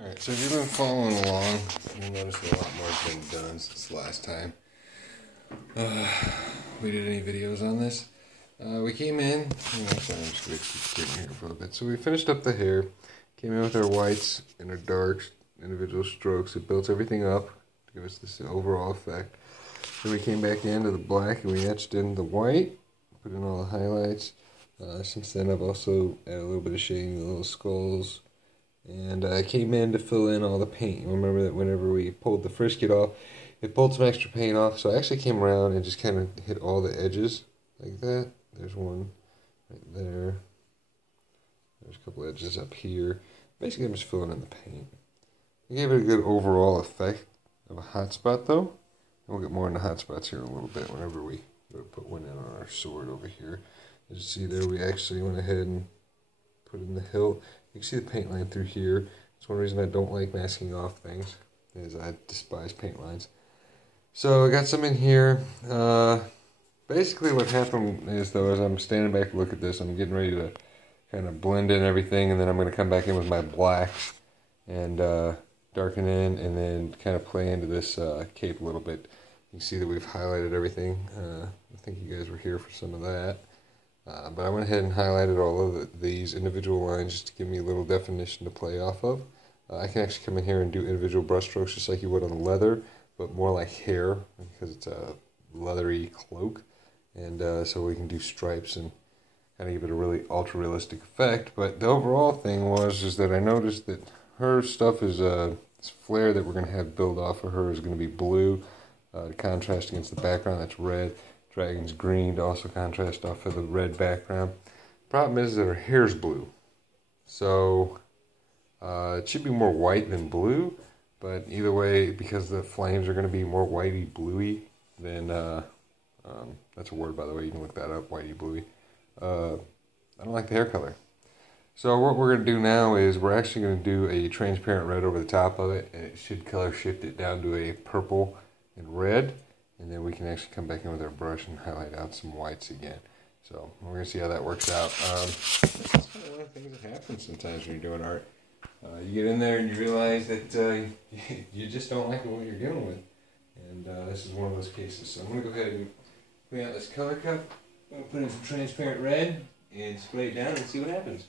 Alright, so if you've been following along, you'll notice that a lot more has been done since the last time we did any videos on this. We came in, sorry, I'm just going to keep sitting here for a little bit. So we finished up the hair, came in with our whites and our darks, individual strokes. It built everything up to give us this overall effect. Then we came back into the black and we etched in the white, put in all the highlights. Since then I've also added a little bit of shading to the little skulls. And I came in to fill in all the paint. You remember that whenever we pulled the frisket off, it pulled some extra paint off. So I actually came around and just kind of hit all the edges like that. There's one right there. There's a couple edges up here. Basically, I'm just filling in the paint. I gave it a good overall effect of a hot spot, though. And we'll get more into hot spots here in a little bit whenever we put one in on our sword over here. As you see there, we actually went ahead and put in the hilt. You can see the paint line through here. It's one reason I don't like masking off things, is I despise paint lines. So I got some in here. Basically what happened is, though, as I'm standing back to look at this, I'm getting ready to kind of blend in everything, and then I'm going to come back in with my blacks and darken in, and then kind of play into this cape a little bit. You can see that we've highlighted everything. I think you guys were here for some of that. But I went ahead and highlighted all of these individual lines just to give me a little definition to play off of. I can actually come in here and do individual brush strokes just like you would on leather, but more like hair because it's a leathery cloak. And so we can do stripes and kind of give it a really ultra-realistic effect. But the overall thing is that I noticed that her stuff is this flare that we're going to have build off of her is going to be blue to contrast against the background that's red. Dragon's green to also contrast off of the red background. Problem is that her hair's blue. So it should be more white than blue, but either way, because the flames are going to be more whitey bluey, then that's a word, by the way, you can look that up, whitey bluey. I don't like the hair color. So what we're going to do now is we're actually going to do a transparent red over the top of it, and it should color shift it down to a purple and red. And then we can actually come back in with our brush and highlight out some whites again. So we're going to see how that works out. That's kind of one of the things that happens sometimes when you're doing art. You get in there and you realize that you just don't like what you're dealing with. And this is one of those cases. So I'm going to go ahead and clean out this color cup. I'm going to put in some transparent red and spray it down and see what happens.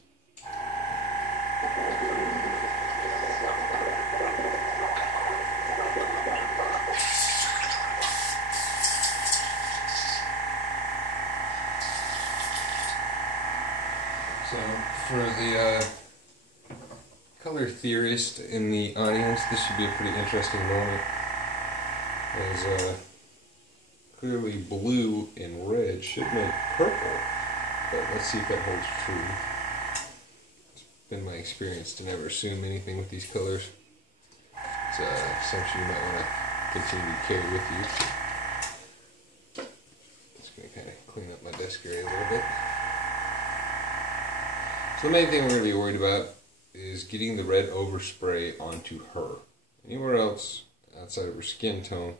So, for the color theorist in the audience, this should be a pretty interesting moment, as clearly blue and red should make purple, but let's see if that holds true. It's been my experience to never assume anything with these colors. It's an assumption you might want to continue to carry with you. Just going to kind of clean up my desk area a little bit. So the main thing we're going to be worried about is getting the red overspray onto her. Anywhere else outside of her skin tone,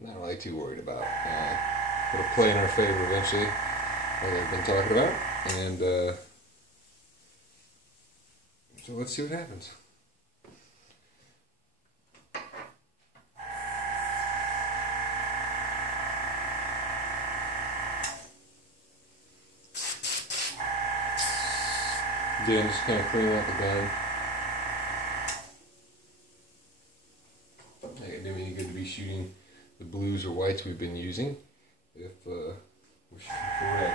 I'm not really too worried about. It'll play in our favor eventually, like I've been talking about. And so let's see what happens. Again, just kind of cleaning out the gun. Not going to do any good to be shooting the blues or whites we've been using if we're shooting for red.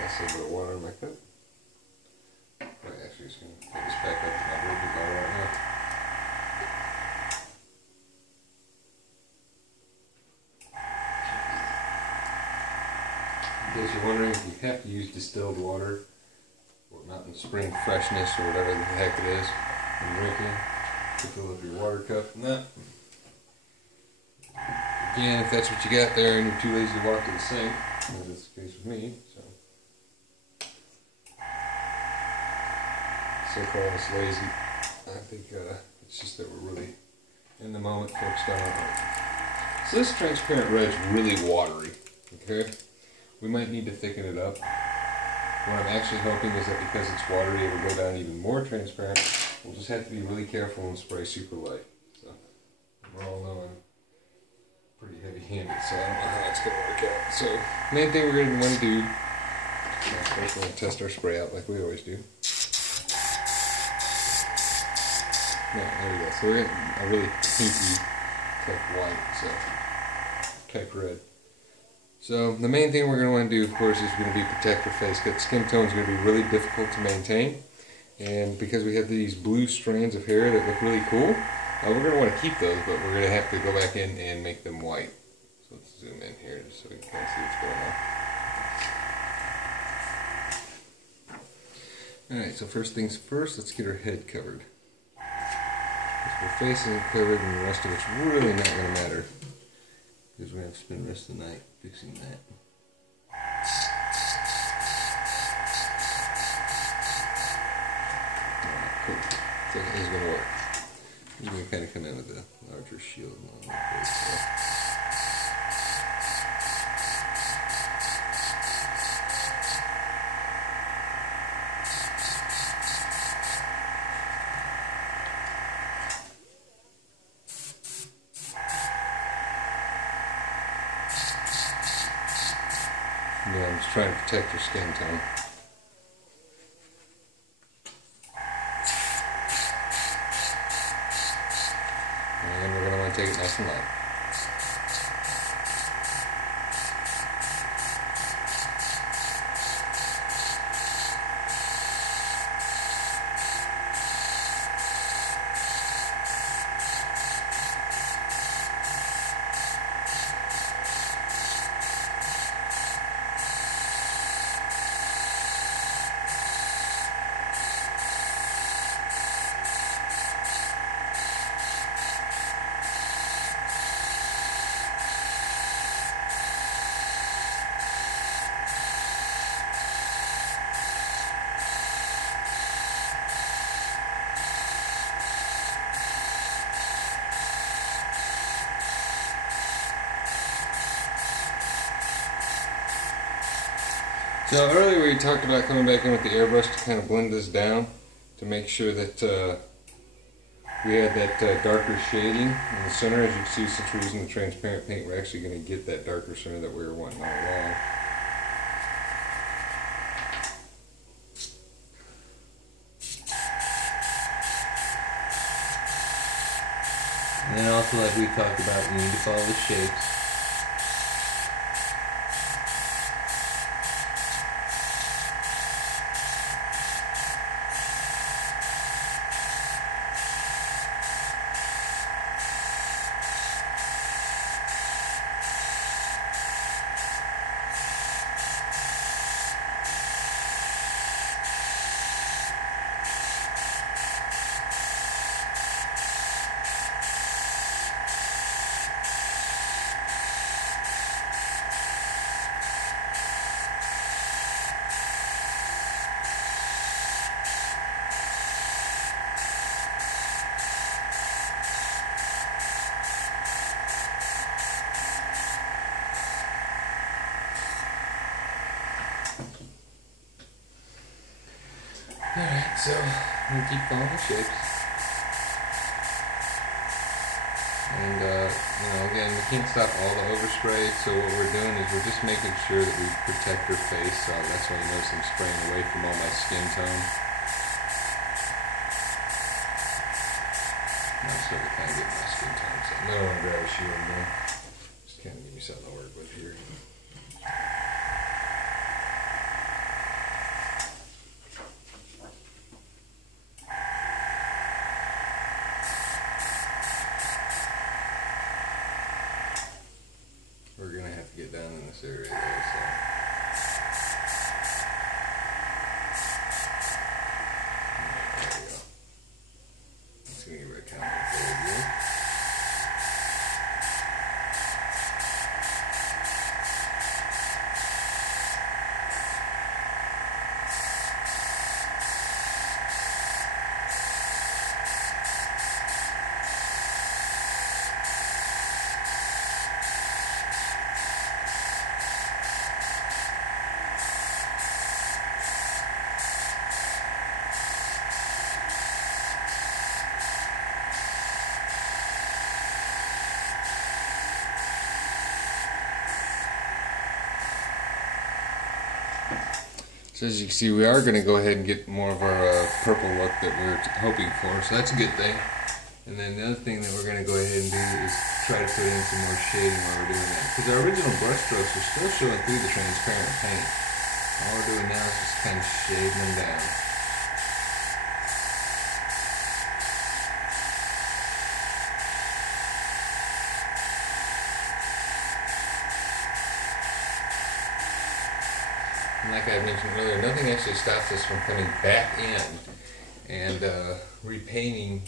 That's a little bit of water in my cup. I'm actually just going to put this back up to my ribbon bottle right now. In case you're wondering, if you have to use distilled water or mountain spring freshness or whatever the heck it is when drinking to fill up your water cup and that. Again, if that's what you got there and you're too lazy to walk to the sink, as is the case with me, so call us lazy. I think it's just that we're really in the moment focused on our art. So this transparent red's really watery, okay? We might need to thicken it up. What I'm actually hoping is that because it's watery, it will go down even more transparent. We'll just have to be really careful and spray super light. So, we're all knowing pretty heavy-handed, so I don't know how that's going to work out. So, main thing we're going to want to do, first we're going to test our spray out like we always do. No, there we go. So we're getting a really pinky type white, so type red. So the main thing we're going to want to do, of course, is going to be protect your face. That skin tone is going to be really difficult to maintain, and because we have these blue strands of hair that look really cool, we're going to want to keep those, but we're going to have to go back in and make them white. So let's zoom in here just so we can kind of see what's going on. Alright, so first things first, let's get our head covered. If our face isn't covered, and the rest of it's really not going to matter, because we're going to spend the rest of the night fixing that. Alright, cool. So that is going to work. I'm going to kind of come in with a larger shield on my face. So. Yeah, I'm just trying to protect your skin tone. And we're going to want to take it nice and light. So earlier we talked about coming back in with the airbrush to kind of blend this down to make sure that we had that darker shading in the center. As you can see, since we're using the transparent paint, we're actually going to get that darker center that we were wanting all along. And then also, like we talked about, we need to follow the shapes. Alright, so we keep following the shapes. And, again, we can't stop all the overspray, so what we're doing is we're just making sure that we protect her face. So that's why you notice I'm spraying away from all my skin tone. I'm still kind of getting my skin tone, so I don't want to grab a shield now. Just kind of give me something to work with here. We're going to have to get down in this area there, so. There we go. It's going to get right kind of forward here. So as you can see, we are going to go ahead and get more of our purple look that we were hoping for, so that's a good thing. And then the other thing that we're going to go ahead and do is try to put in some more shading while we're doing that. Because our original brush strokes are still showing through the transparent paint. All we're doing now is just kind of shading them down. And like I mentioned earlier, nothing actually stops us from coming back in and repainting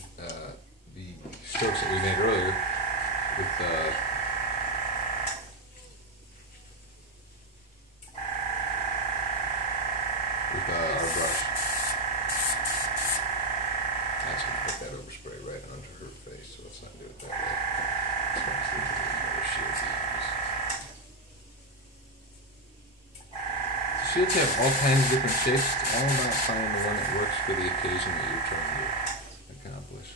the strokes that we made earlier with our brush. I'm just going to put that overspray right onto her face, so let's not do it that way. Let's do it more shields. Shields have all kinds of different shapes. It's all about finding the one that works for the occasion that you're trying to accomplish.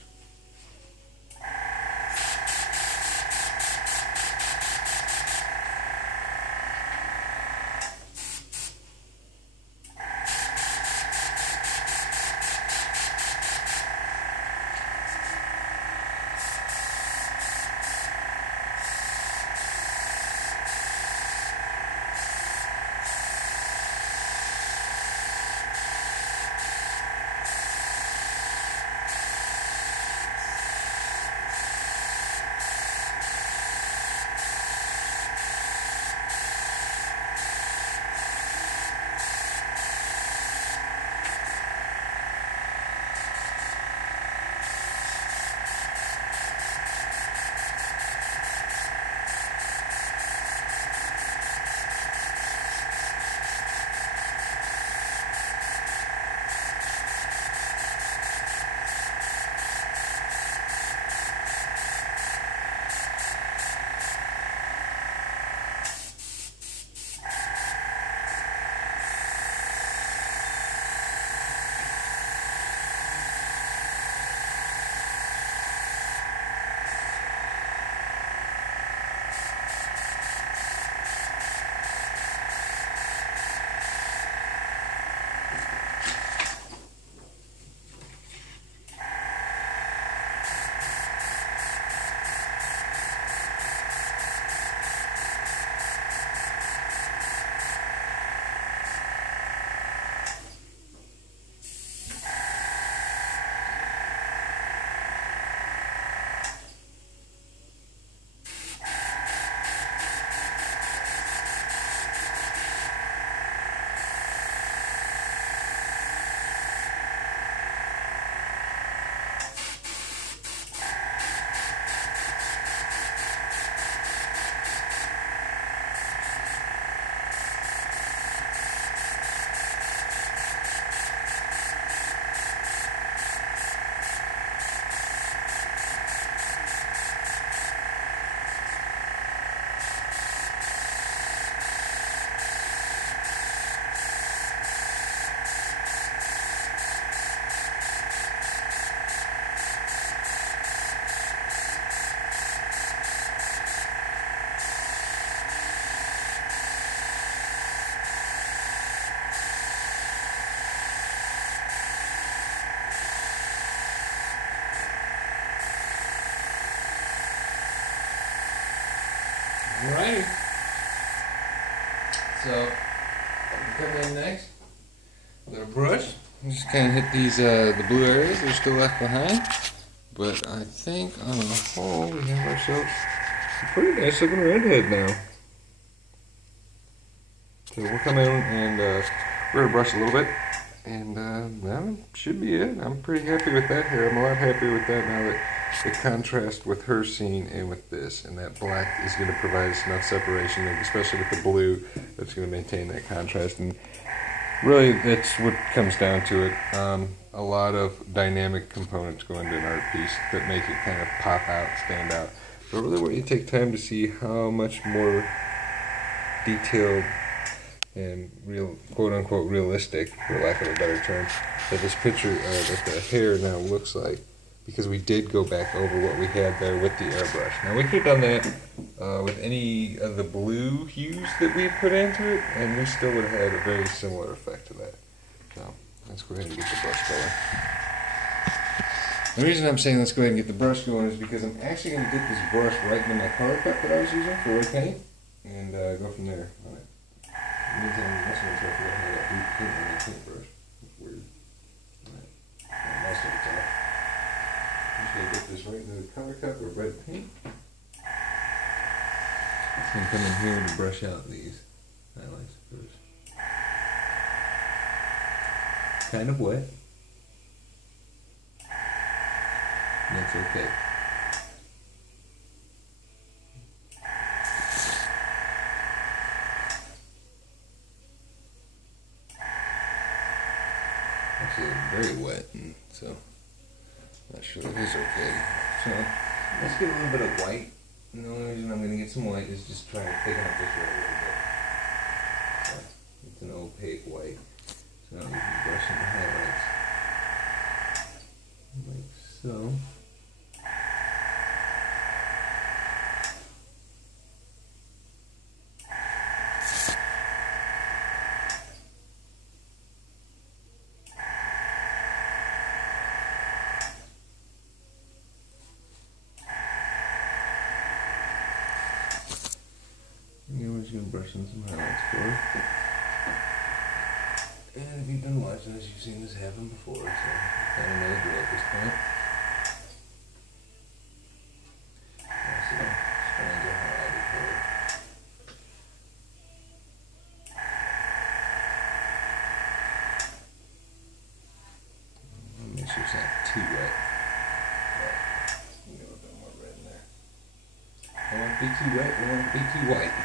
Alrighty. So, come in next with our brush. Just kind of hit these the blue areas that are still left behind. But I think on the whole we have ourselves a pretty nice looking redhead now. So we'll come in and we're going to brush a little bit. And that should be it. I'm pretty happy with that hair. I'm a lot happier with that now that the contrast with her scene and with this. And that black is going to provide us enough separation, especially with the blue, that's going to maintain that contrast. And really, that's what comes down to it. A lot of dynamic components go into an art piece that make it kind of pop out, stand out. But I really want you to take time to see how much more detailed and real, quote-unquote realistic, for lack of a better term, that this picture, that the hair now looks like because we did go back over what we had there with the airbrush. Now we could have done that with any of the blue hues that we put into it, and we still would have had a very similar effect to that. So let's go ahead and get the brush going. The reason I'm saying let's go ahead and get the brush going is because I'm actually going to get this brush right into my color cup that I was using for red paint, and go from there. All right. In the meantime, I'm also going to try to figure out how to get blue paint on my paintbrush. That's weird. Alright. Most of the time. I'm just going to get this right into the color cup of red paint. Just gonna come in here to brush out these highlights first. Kind of wet. That's okay. Actually, it's very wet, and so I'm not sure that is okay. So let's get a little bit of white. And the only reason I'm going to get some white is just trying to thicken up this red a little bit. So it's an opaque white. So now we can brush in the highlights. Like so. We're just going to brush in some highlights for it. And if you've been watching this, you've seen this happen before, so you kind of know the drill at this point. Also, strands are highlighted for it. Make sure it's not too wet. Get a little bit more red in there. Don't want it to be too wet, don't want it to be too white.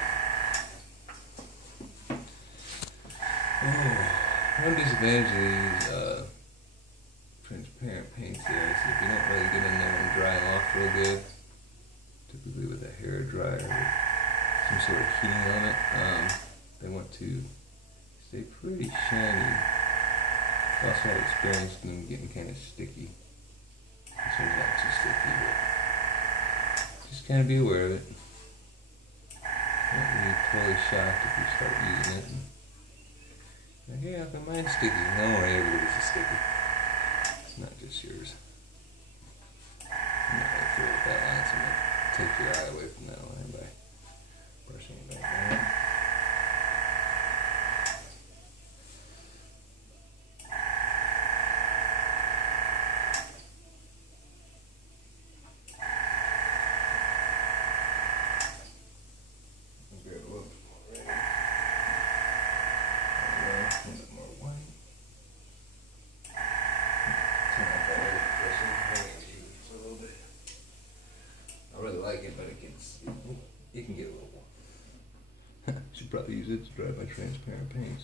One disadvantage of these transparent paints is if you don't really get in there and dry them off real good, typically with a hair dryer with some sort of heating on it, they want to stay pretty shiny. I also have experience in them getting kind of sticky. This one's not too sticky, but just kind of be aware of it. Don't be totally shocked if you start using it. Like, yeah, but mine's sticky. No, everybody's is sticky. It's not just yours. I'm not going to throw it that line, so I'm going to take your eye away from that line by brushing it back down. It can get a little warm. Should probably use it to dry my transparent paints.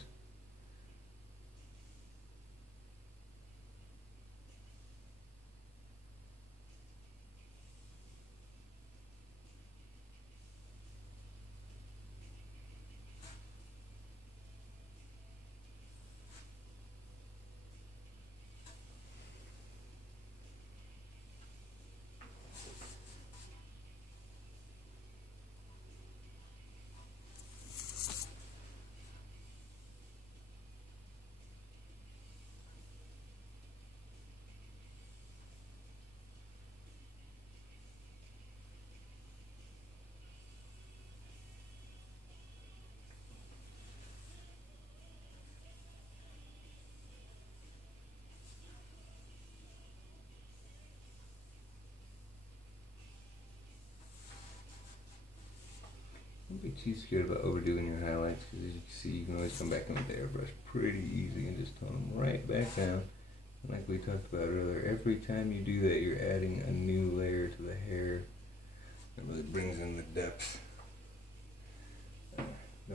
Don't be too scared about overdoing your highlights, because as you can see, you can always come back in with the airbrush pretty easy and just tone them right back down. And like we talked about earlier, every time you do that, you're adding a new layer to the hair. It really brings in the depth. Don't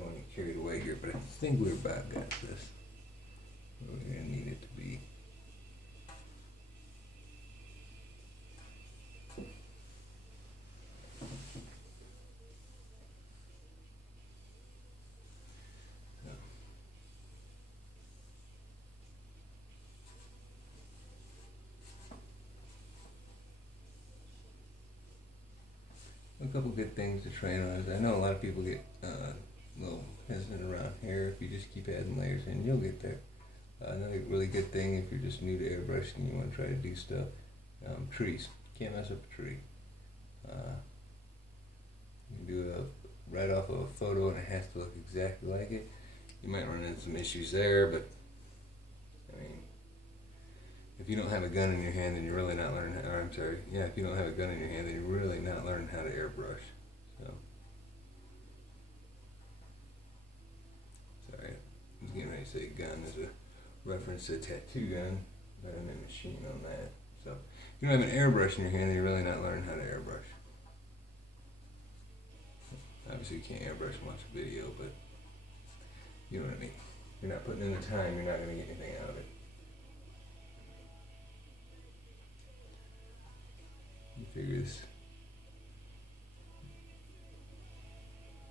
want to get carried away here, but I think we're about got this. We're going to need it to be. a couple good things to train on is I know a lot of people get a little hesitant around here. If you just keep adding layers in, you'll get there. Another really good thing if you're just new to airbrushing and you want to try to do stuff, trees. Can't mess up a tree. You can do it right off of a photo and it has to look exactly like it. You might run into some issues there, but I mean, if you don't have a gun in your hand, then you're really not learning. If you don't have a gun in your hand, then you're really not learning how to airbrush. So, sorry, I was getting ready to say gun as a reference to a tattoo gun, but I meant machine on that. So, if you don't have an airbrush in your hand, then you're really not learning how to airbrush. Obviously, you can't airbrush and watch a video, but you know what I mean. If you're not putting in the time, you're not going to get anything out of it. You figure this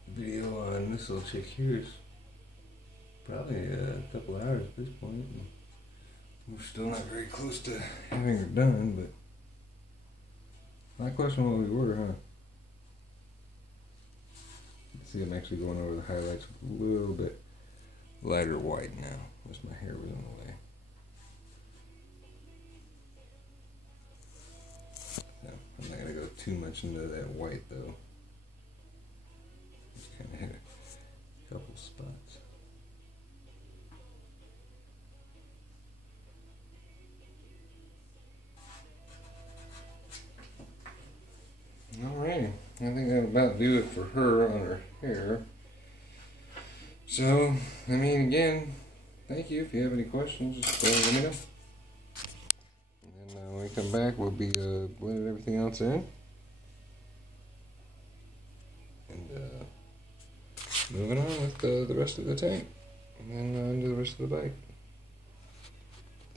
video on this little chick here is probably a couple hours at this point. And we're still not very close to having her done, but not question what we were, huh? See, I'm actually going over the highlights with a little bit lighter white now. Wish my hair was in the way. So, I'm not going to go too much into that white though. Just kind of hit a couple spots. Alrighty, I think that'll about do it for her on her hair. So, I mean, again, thank you. If you have any questions, just let me know. And then when we come back, we'll be blending everything else in. And moving on with the rest of the tank. And then into the rest of the bike.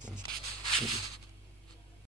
So, thank you.